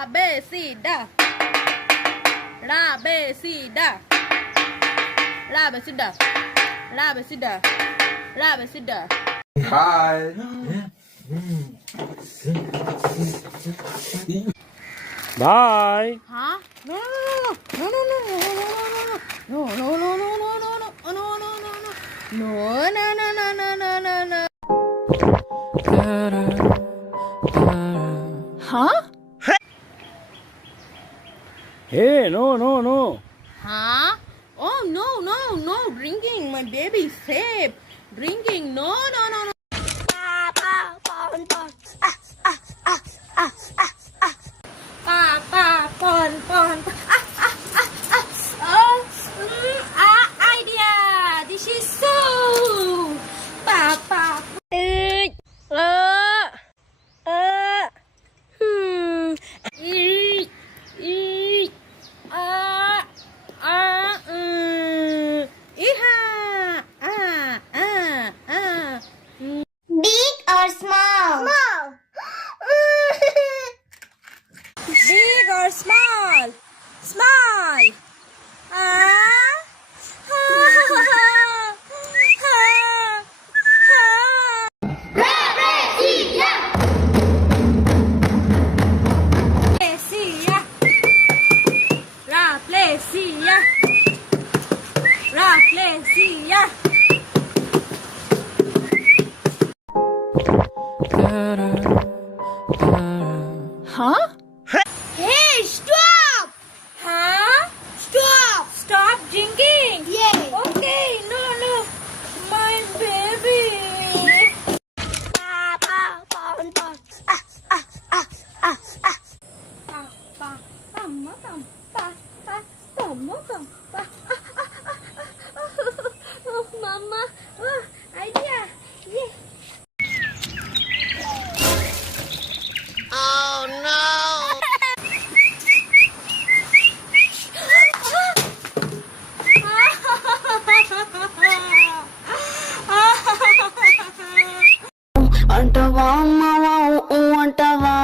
Rabecida. Rabecida. Rabecida. Rabecida. Rabecida. Bye. Bye. Huh? No, no, no, no, no, no, no, no, no, no, no, no, no, no, no, no, no, no, no, no. Huh? Hey, no, no, no. Huh? Oh no, no, no, drinking. My baby is safe. Drinking. No, no, no, no. Pon. Idea. This is so. Pa. Big or small? Small. Big or small? Small. Rafflesia. Huh? Hey, stop! Huh? Stop drinking. Yeah. Okay, no, my baby. Mama, idea. Yeah. Oh no. అంటవా అమ్మవా అంటవా